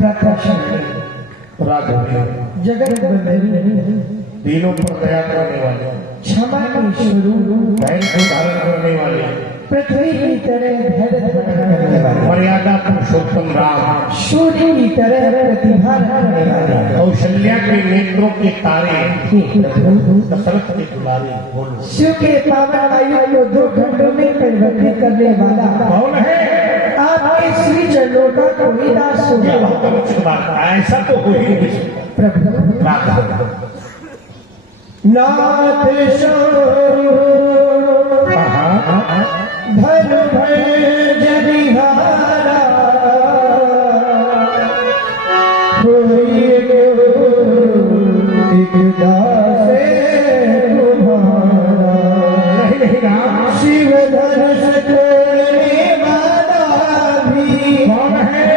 राघव जगत बंधु दीनों पर दया करने वाले, क्षमा के स्वरूप, भय को धारण करने वाले, पृथ्वी की तरह धैर्य धारण करने वाले, मर्यादा पुरुषोत्तम राम, सूर्य की तरह प्रतिभा रखने वाले, कौशल्या के नेत्रों के तारे, दशरथ के दुलारे। बोलो शिव के पावन आयु को 2 घंटों में परिवर्तित करने वाला कौन है? आपके श्री चरणों का कोई दास ये होगा। बहुत अच्छी बात है, ऐसा तो हो ही नहीं सकता। प्रभु राघव नाथ धन भय जनिहारा कोई एक दासे तुम्हारा। नहीं राम, शिव धनुष तोड़ने वाला भी कौन है?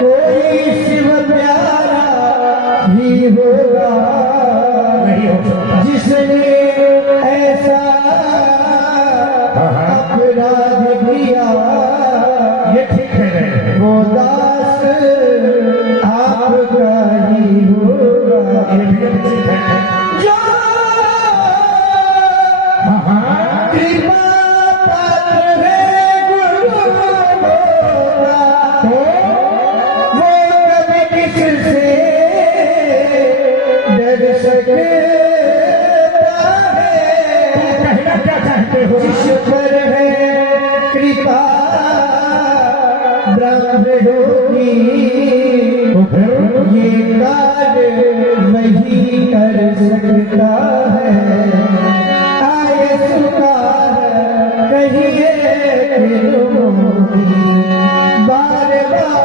कोई शिव प्यारा भी होगा, नहीं हो सकता। जिसने ऐसा अपराध किया ये ठीक है, वो दास आपका ही होगा। ये भी ठीक है। जो कृपा पात्र है गुरु होगा, वो कभी किससे डर सकता है। कहना क्या चाहते हो? जिस पर है कृपा ब्रह्म होगी, तो फिर ये कार्य वही कर सकता है। आए सुकार कहिए बार बार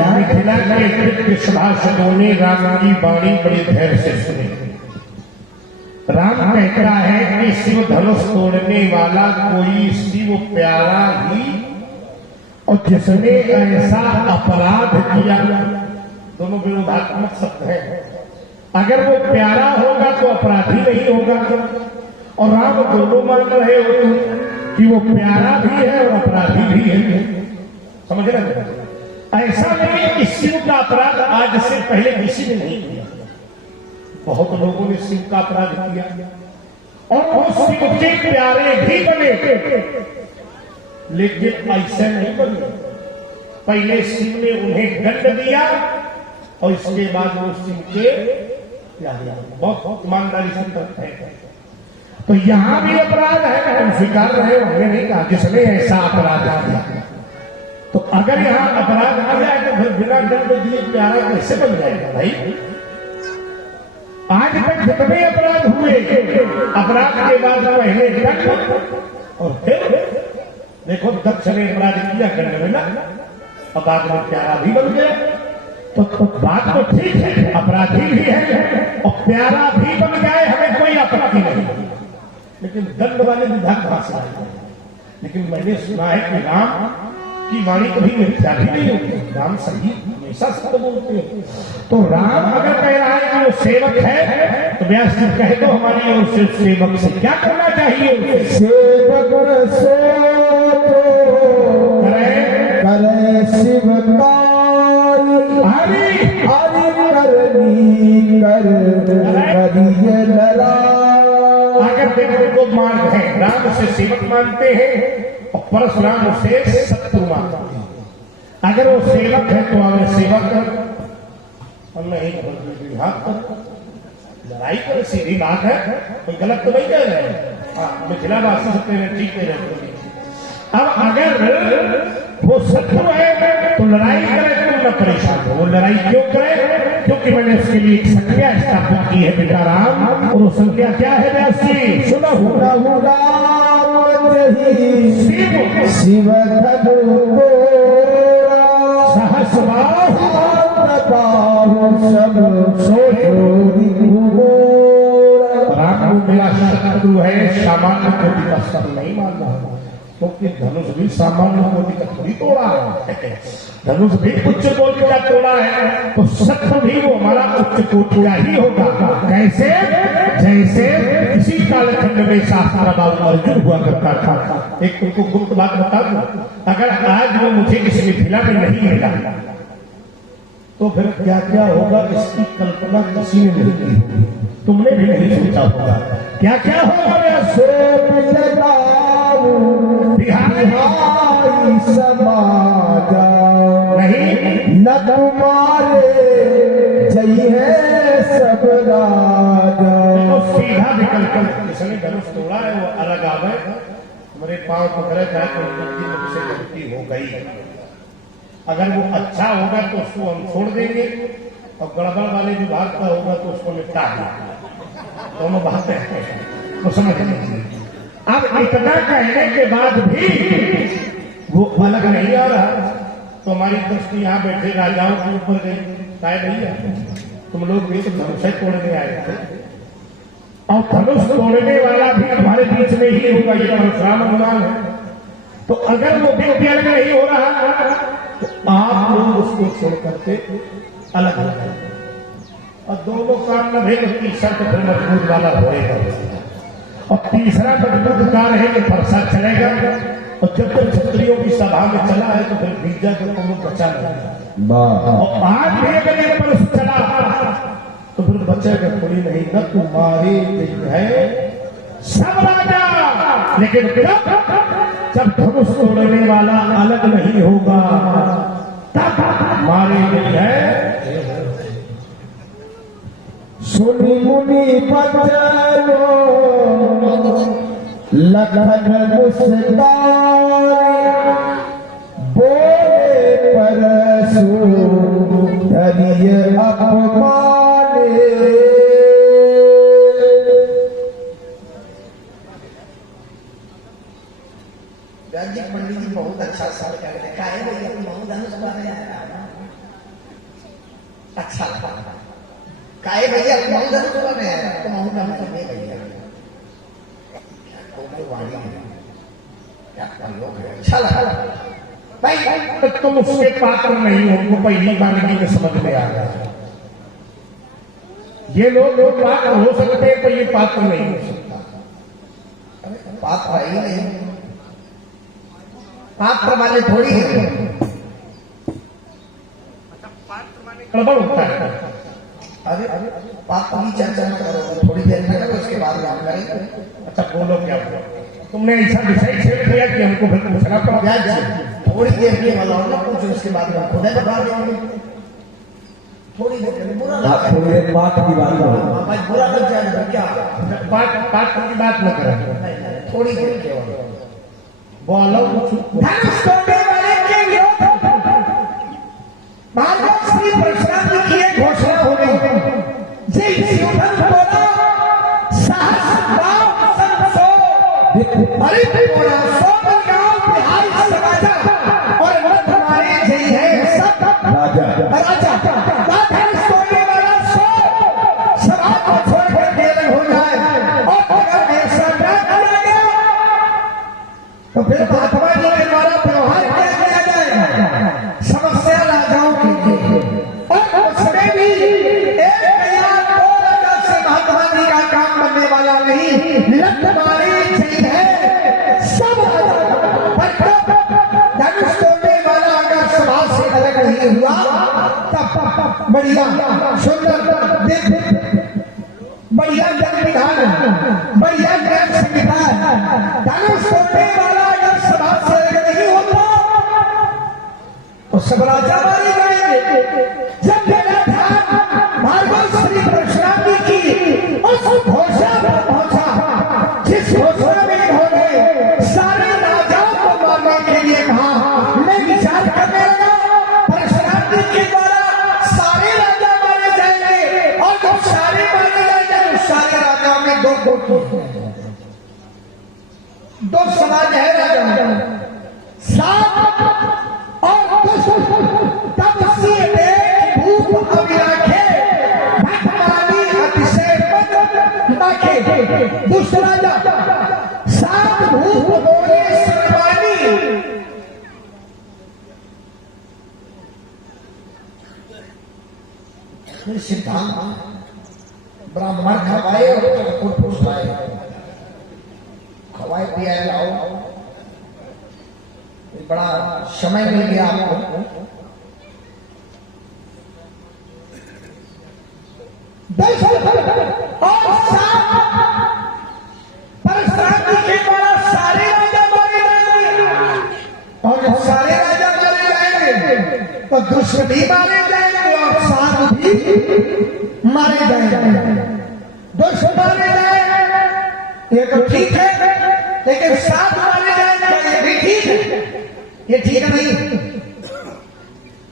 मिथिला के कृत्य सभासदों ने राम की वाणी बड़े धैर्य से सुनी। राम कहता है कि शिव धनुष तोड़ने वाला कोई शिव प्यारा ही, और जिसने ऐसा अपराध किया, दोनों विरोधात्मक शब्द है। अगर वो प्यारा होगा तो अपराधी नहीं होगा, और राम दोनों मान रहे हो तुम कि वो प्यारा भी है और अपराधी भी है। समझ रहे? ऐसा नहीं कि शिव का अपराध आज से पहले किसी ने नहीं किया। बहुत लोगों ने शिव का अपराध किया और वो शिव के प्यारे भी बने, लेकिन ऐसे नहीं बने। पहले शिव ने उन्हें दंड दिया और इसके बाद वो शिव के प्यारे। बहुत ईमानदारी से करते हैं। तो यहां भी अपराध है, हम स्वीकार रहे, हमने नहीं कहा जिसने ऐसा अपराध किया। तो अगर यहाँ अपराध आ जाए तो फिर बिना दंड दिए प्यारा कैसे बन जाएगा भाई? आज तक जितने अपराध हुए, अपराध के बाद पहले दंड और फिर देखो दक्ष ने अपराध किया करने में ना, और बाद में प्यारा भी बन गया। तो बात तो ठीक है, अपराधी भी है और प्यारा भी बन जाए, हमें कोई आपत्ति नहीं, लेकिन दंड वाले विधान कहां से आए? लेकिन मैंने सुना है कि राम की वाणी कभी मिथ्या भी नहीं होती, राम सही हमेशा सत्य बोलते हैं। तो राम अगर कह रहा है कि वो सेवक है, तो व्यास जी कह दो हमारी ओर से सेवक से क्या करना चाहिए? सेवक से करे शिव हरि हरि करनी कर करिए लड़ा। अगर देखो को मार्ग है, राम से सेवक मानते हैं और परशुराम से शत्रु मानते हैं। अगर वो सेवक है तो हमें सेवक हम नहीं लड़ाई कर, सीधी बात है, कोई गलत तो नहीं कह रहे हैं। मिथिला वासी सकते हैं, ठीक कह रहे। अब अगर वो शत्रु है तो लड़ाई करे, तुम न परेशान हो। वो लड़ाई क्यों करे? क्योंकि मैंने उसके लिए एक संख्या स्थापित की है बेटा राम, और वो संख्या क्या है व्यास जी? सुनो, शिव राम मेरा शत्रु है, सामान्य कोटि का शत्रु नहीं मान रहा, क्योंकि धनुष भी सामान्य कोटि का थोड़ी तोड़ा है, धनुष भी उच्च कोटि का तोड़ा है। तो शत्रु भी वो हमारा उच्च कोटि का ही होगा। कैसे? जैसे किसी कालखंड में शास्त्र बाबू अर्जुन हुआ करता था। एक तुमको गुप्त बात बता दूं, अगर आज वो मुझे इस मिथिला में नहीं मिला तो फिर क्या क्या होगा इसकी कल्पना किसी ने नहीं की होगी, तुमने भी नहीं सोचा होगा क्या क्या होगा। बिहारी समाज नहीं न तुम्हारे जय है सब राजा। तो सीधा निकल कर जिसने धनुष तोड़ा है वो अलग आ गए, हमारे पांव पकड़े जाए तो उनकी मुझसे गलती हो गई। अगर वो अच्छा होगा तो उसको हम छोड़ देंगे और गड़बड़ वाले विभाग का होगा तो उसको निपटा देंगे। दोनों बातें हैं तो समझ लीजिए। अब इतना कहने के बाद भी वो अलग नहीं आ रहा तो हमारी दृष्टि यहाँ बैठे राजाओं के ऊपर गई। शायद भैया तुम लोग भी तो धनुष तोड़ने आए थे और धनुष तोड़ने वाला भी हमारे बीच में ही होगा, ये परशुराम अनुमान है। तो अगर वो भी अलग नहीं हो रहा तो आप लोग उसको छोड़ करके अलग अलग और दोनों काम न भेद तीसरा तो फिर मजबूत वाला होएगा और तीसरा मजबूत कार्य है कि फरसा चलेगा। और जब तक क्षत्रियों की सभा में चला है तो फिर बीजा को तुम लोग बचा नहीं। और आज भी अगर ये परस चला तो फिर बचेगा कोई नहीं, न तुम्हारे है सब राजा। लेकिन जब धनुष तोड़ने वाला अलग नहीं होगा तब मारे है। सुनी मुनि बचनो लखन मुस्तारे बोले परसु धरिय अपमाने। राज्य पंडित जी बहुत अच्छा सवाल कर रहे हैं। भैया बहुत धनुष बांधे अच्छा लगा। काहे भैया बहुत धनुष बांधे तो बहुत धनुष नहीं भैया कोमल वाणी है क्या प्रयोग है अच्छा लगा भाई। तुम उसके पात्र नहीं हो, उनको पहली वानगी में समझ में आ गया। ये लोग पात्र हो सकते हैं तो ये पात्र नहीं हो सकता। पात्र ही नहीं, पात्र वाले थोड़ी है। गड़बड़ होता है। अरे पात्र की चर्चा न करो, थोड़ी देर में करो उसके बाद हम करेंगे। अच्छा बोलो क्या बोलो, तुमने ऐसा विषय छेड़ दिया कि हमको फिर पूछना पड़ा। थोड़ी देर के वाला ना पूछो उसके बाद हम खुद बता देंगे। थोड़ी देर में बुरा लगा, थोड़ी देर बात की बात करो। भाई बुरा लग जाएगा क्या? बात की बात न करें, थोड़ी देर के वाला बोलो। धनुष तोड़ने वाले के विरोध भागवत श्री परशुराम जी की एक घोषणा हो गई। जय शिवधन तोड़ा सहस्र बाव संसो हरित तोड़ा सौ गांव बिहारी समाजा और न तुम्हारे जय है सब राजा राजा। धनुष तोड़ने वाला सो सभा को छोड़कर बेलन हो जाए और अगर ऐसा न किया गया तो फिर महात्मा जी के द्वारा व्यवहार क्या किया जाएगा। समस्या राजाओं की और उसमें भी एक या दो राजा से महात्मा जी का काम बनने वाला नहीं। लखमारी जय है सब राजा। धनुष तोड़ने वाला अगर सभा से अलग नहीं हुआ तब बढ़िया सुंदर बढ़िया जन विधान बढ़िया ज्ञान संविधान। धनुष तोड़ने वाला अगर सभा से अलग नहीं होता तो सब राजा मारे जाएंगे। जब मेरा ध्यान भागवत श्री परशुराम जी की उस घोषणा पर पहुंचा जिस घोषणा में इन्होंने सारे राजाओं को मारने के लिए कहा, मैं विचार करने लगा परशुराम जी के द्वारा सारे राजा मारे जाएंगे और जब सारे मारे जाएंगे तो सारे राजाओं में दो गुट दो समाज है राजा में सात और तब से देख भूप अभिलाखे भटमानी अतिशय राखे। दूसरा राजा सात भूप बोले सर्वानी सिद्धांत ब्राह्मण खवाए और ठाकुर फुसलाए। वाइफ भी आए आओ, बड़ा समय मिल गया आपको। और परशुराम जी के द्वारा सारे राजा मारे जाएंगे, और जब सारे राजा मारे जाएंगे तो दुष्ट भी मारे जाएंगे और साधु भी मारे जाएंगे। दुष्ट मारे जाएंगे ये तो ठीक है, लेकिन साधु मारे जाएंगे ये भी ठीक है? ये ठीक नहीं।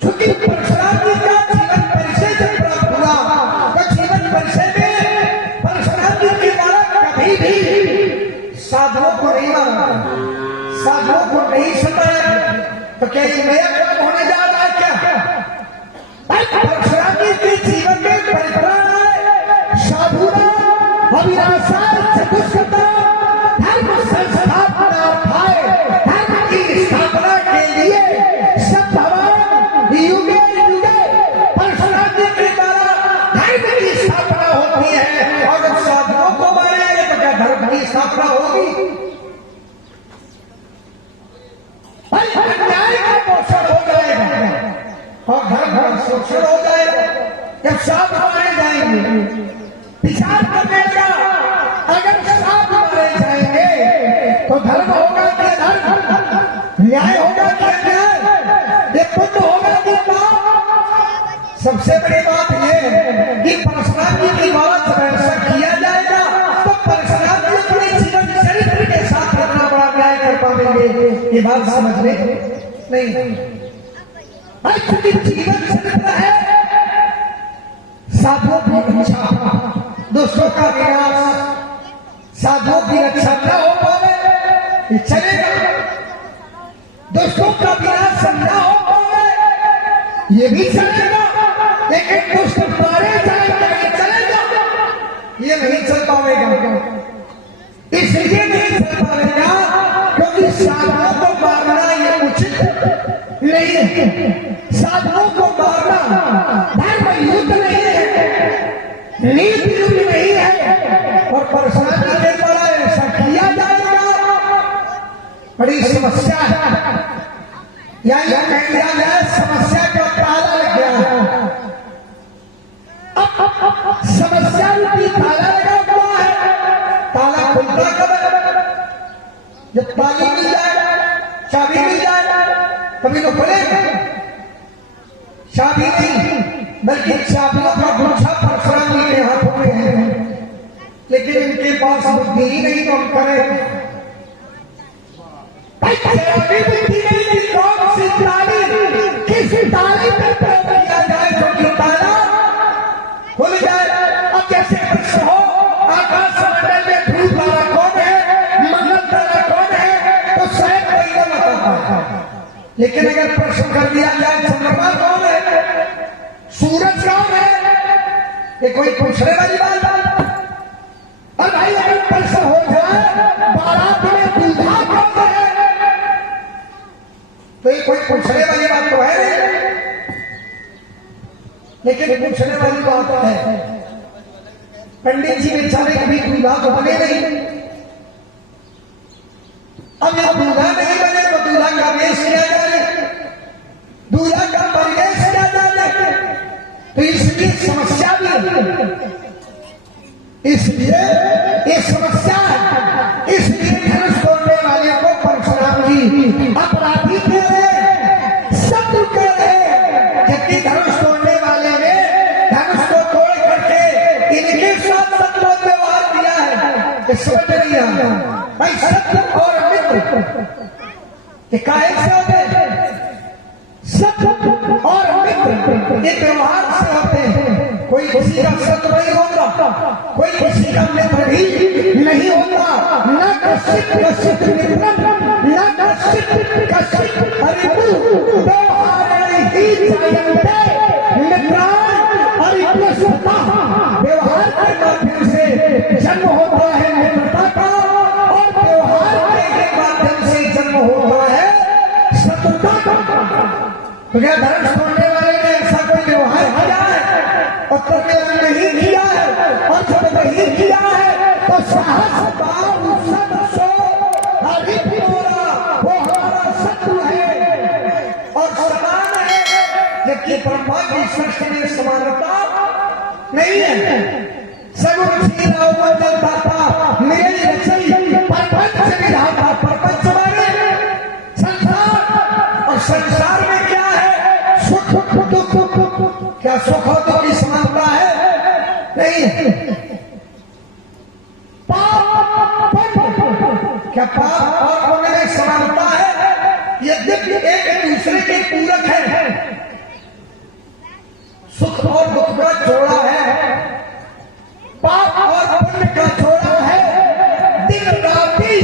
क्योंकि परशुराम जी का जीवन परिचय जब प्राप्त हुआ तो जीवन परिचय में परशुराम जी के द्वारा कभी भी साधुओं को नहीं मारा, साधुओं को नहीं सताया, तो क्या ये नया काम होने जा रहा है क्या? परशुराम जी के जीवन में परित्राण है, साधुता, अभिलाषा, चतुष्कता, धर्म संस्थापना अर्थाय धर्म की स्थापना के लिए सब भगवान युगे युगे परशुराम जी के द्वारा धर्म की स्थापना होती है। और जब साधुओं को मारेंगे तो क्या धर्म की स्थापना होगी? अन्याय का पोषण हो जाएगा और धर्म का शोषण हो जाएगा। जब साथ मारे जाएंगे, विचार करने का, अगर साथ मारे जाएंगे तो धर्म होगा कि धर्म, न्याय होगा कि अन्याय, ये पुण्य होगा कि पाप। सबसे बड़ी बात यह है कि परशुराम जी की बात जब ऐसा किया जाएगा तो परशुराम जी अपने जीवन चरित्र के साथ कितना बड़ा न्याय कर पाएंगे, ये बात समझ में नहीं। क्योंकि जीवन चरित्र है साधुओं की रक्षा, दुष्टों का विनाश, साधुओं की रक्षा न हो पावे ये चलेगा, दुष्टों का विनाश न हो पाए ये भी चलेगा, लेकिन दुष्ट मारे जाएंगे ये चलेगा, ये नहीं चल पाएगा। इसलिए नहीं चल पाएगा क्योंकि साधुओं को मारना ये उचित नहीं है। साधुओं को मारना धर्म युद्ध नहीं है, नीति युद्ध नहीं है, और परशुराम जी के द्वारा ऐसा किया जाएगा। बड़ी समस्या है, या कह दिया जाए समस्या का ताला लग गया है। समस्या रूपी ताला लगा हुआ है, ताला खुलता कब है? जब ताली मिल जाए, चाबी मिल जाए, कभी तो खुलेगा। चाबी नहीं, बल्कि चाबियों का गुच्छा परशुराम जी के हाथों में है, लेकिन इनके पास बुद्धि ही नहीं तो हम करें। चाबी बुद्धि नहीं कि कौन सी ताली किस ताली पे प्रयोग किया जाए जो कि ताला खुल जाए। अब जैसे प्रश्न हो आकाश मंडल में ध्रुव तारा कौन है, मंगल तारा कौन है, तो शायद कोई न बताता है, लेकिन अगर प्रश्न कर दिया जाए चंद्रमा कौन है, सूरज कौन है, ये कोई पूछने वाली बात है? और भाई अगर प्रश्न हो जाए बारात में दूल्हा कौन है, तो ये कोई पूछने वाली बात तो है नहीं, लेकिन पूछने वाली बात है। पंडित जी बेचारे कभी दूल्हा तो बने नहीं, अब ये दूल्हा नहीं बने तो दूल्हा का वेश किया जाए, दूल्हा का परिवेश किया जाए, तो इसकी समस्या भी है। इसलिए ये समस्या है, इसलिए धनुष तोड़ने वाले को परशुराम जी अपराधी कह रहे, शत्रु कह रहे, जबकि धनुष तोड़ने वाले ने धनुष को तोड़ करके इनके साथ सत्वत व्यवहार किया है। ये समझ नहीं आ रहा भाई, शत्रु और मित्र ये काहे से होते हैं? शत्रु और मित्र ये व्यवहार से होते हैं। कोई किसी का शत्रु नहीं होता, कोई किसी का मित्र भी नहीं होता, न कश्चित कश्चित मित्रम न कश्चित कश्चित हरिपुर व्यवहारेण ही जायन्ते मित्रान् हरिपुरस्तः। व्यवहार के माध्यम से जन्म होता है मित्रता का, और व्यवहार के माध्यम से जन्म होता है शत्रुता का। तो क्या धनुष तोड़ने वाले ने ऐसा कोई व्यवहार किया है और करने वाले नहीं किया है? और जब नहीं किया है तो साहस भाव सब सो ब्रह्मा की सृष्टि में समानता नहीं है। सगुण छीना उमर दाता मेरी रचई प्रपंच विधाता। प्रपंच माने संसार, और संसार में क्या है? सुख दुख। क्या सुख और दुख की समानता है? नहीं है। पाप पुण्य, क्या पाप और पुण्य में समानता है? यद्यपि एक दूसरे के पूरक है, सुख और दुख का जोड़ा है, पाप और पुण्य का जोड़ा है, दिन रात्रि,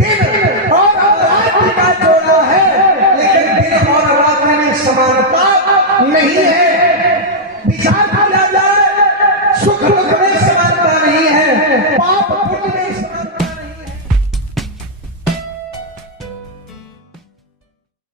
दिन और रात्रि का जोड़ा है, लेकिन दिन और रात्रि में समानता नहीं है। विचार किया जाए, सुख दुख में समानता नहीं है, पाप पुण्य में